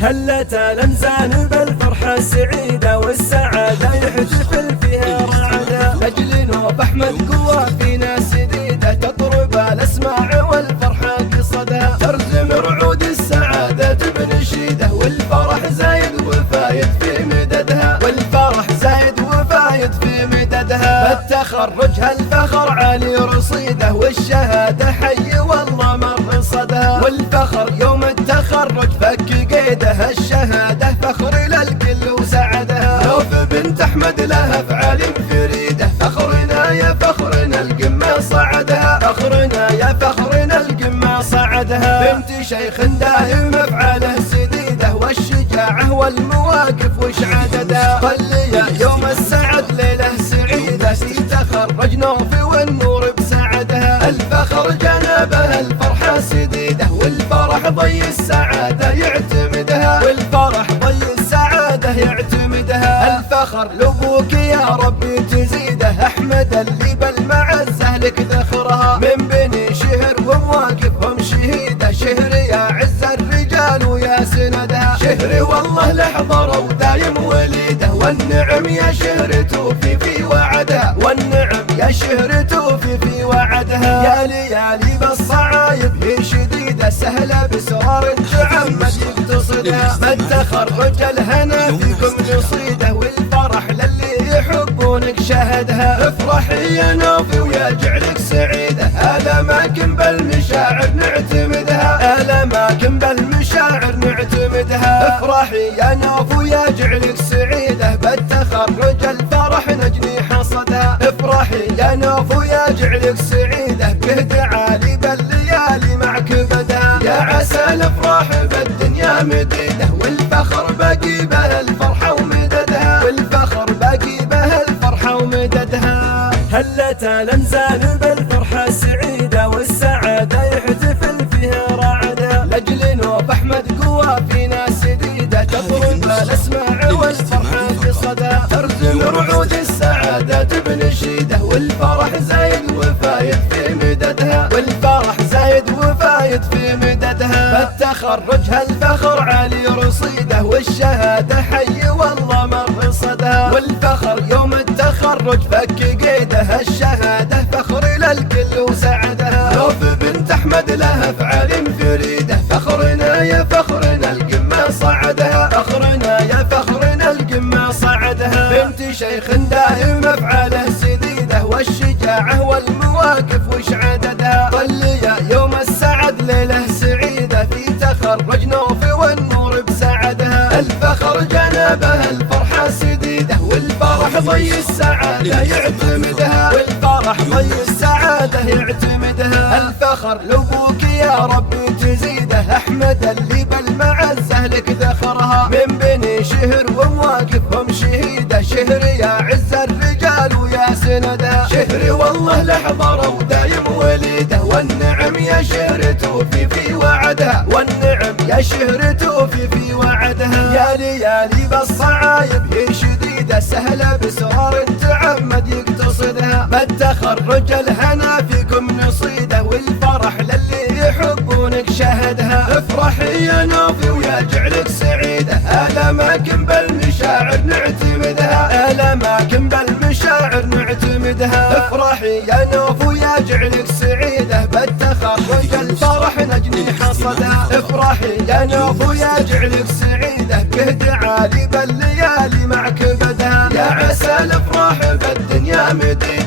هلت الانزال بالفرحة السعيدة والسعادة يحتفل فيها رعدة. لاجل نوف احمد قوة في ناس جديدة تطرب الاسماع والفرحة قصدها. ترزم رعود السعادة بنشيدة والفرح زايد وفايد في مددها. والفرح زايد وفايد في مددها. بالتخرج هالفخر عالي رصيده والشهادة حي والله مر صدها. والفخر يوم التخرج فك قيده الشهادة فخر للكل وسعدها. نوف بنت احمد لها افعال فريدة فخرنا يا فخرنا القمة صعدها. فخرنا يا فخرنا القمة صعدها. بنت شيخ دائم افعاله سديدة والشجاعة والمواقف وش عددها. خلي يوم السعد ليلة سعيدة في تخرج نوف والنور بسعدها. الفخر جنابه الفرحة سديدة والفرح ضي السعادة يعتمدها. والفرح ضي السعادة يعتمدها. الفخر لابوك يا ربي تزيده احمد اللي بالمعزة لك ذخرها. من بني شهر ومواقفهم شهيدة شهر يا عز الرجال ويا سندها. شهر والله لحضر ودايم وليده والنعم يا شهر توفي في وعدها. والنعم يا شهر توفي في وعدها. يا ليالي بالصعايب هي شديدة سهلة بسرار تعمد يقتصدها. بالتخرج الهنا فيكم نصيده والفرح للي يحبونك شهدها. افرحي يا نوفي ويا جعلك سعيدة آلاماكم بالمشاعر نعتمدها. آلاماكم بالمشاعر نعتمدها. افرحي يا نوف ويا جعلك سعيدة بالتخرج الفرح نجني حصدها. افرحي يا نوف ويا جعلك سعيدة كهد عالي بالليالي معك بدها. يا عسى الافراح بالدنيا مديدة والفخر باقي به الفرحة ومددها. والفخر باقي به الفرحة ومددها. هلت الانزال بالفرحة السعيدة والسعادة يحتفل فيها رعدة. لاجل نوف احمد قوة في ناس جديدة تطرب الاسماع والفرحة قصدها. ترزم رعود السعادة بنشيدة والفرح زايد وفايد في مددها. والفرح زايد وفايد في مددها. بالتخرج هالفخر عالي رصيده والشهادة حي والله مر صدها. والفخر يوم التخرج فك قيده الشهادة فخر للكل وسعدها. نوف بنت احمد لها افعال فريدة فخرنا يا فخرنا القمة صعدها. فخرنا يا فخرنا القمة صعدها. بنت شيخ دائم افعاله سديدة والشجاعة والمواقف وش عددها. خلي يوم السعد ليلة سعيدة في تخرج نوف والنور بسعدها. الفخر جنابه الفرحة سديدة والفرح ضي السعادة يعتمدها. والفرح ضي السعادة يعتمدها. الفخر لابوك يا ربي تزيده احمد اللي بالمعزة لك ذخرها. من بني شهر ومواقفهم شهيدة شهر يا عز الرجال ويا سندها. شهر والله لحضر ودايم وليده والنعم يا شهر توفي في وعدها. والنعم يا شهر توفي في وعدها. يا ليالي بالصعايب هي شديدة سهلة بسرار تعمد يقتصدها. بالتخرج الهنا فيكم نصيده والفرح للي يحبونك شهدها. افرحي يا نوفي ويا جعلك سعيدة آلاماكم بالمشاعر نعتمدها. آلاماكم بالمشاعر نعتمدها. افرحي يا نوف ويا جعلك سعيدة بالتخرج الفرح نجني حصدها. افرحي يا نوف ويا جعلك سعيدة كهد عالي بالليالي معك بدها. يا عسى الافراح بالدنيا مدينة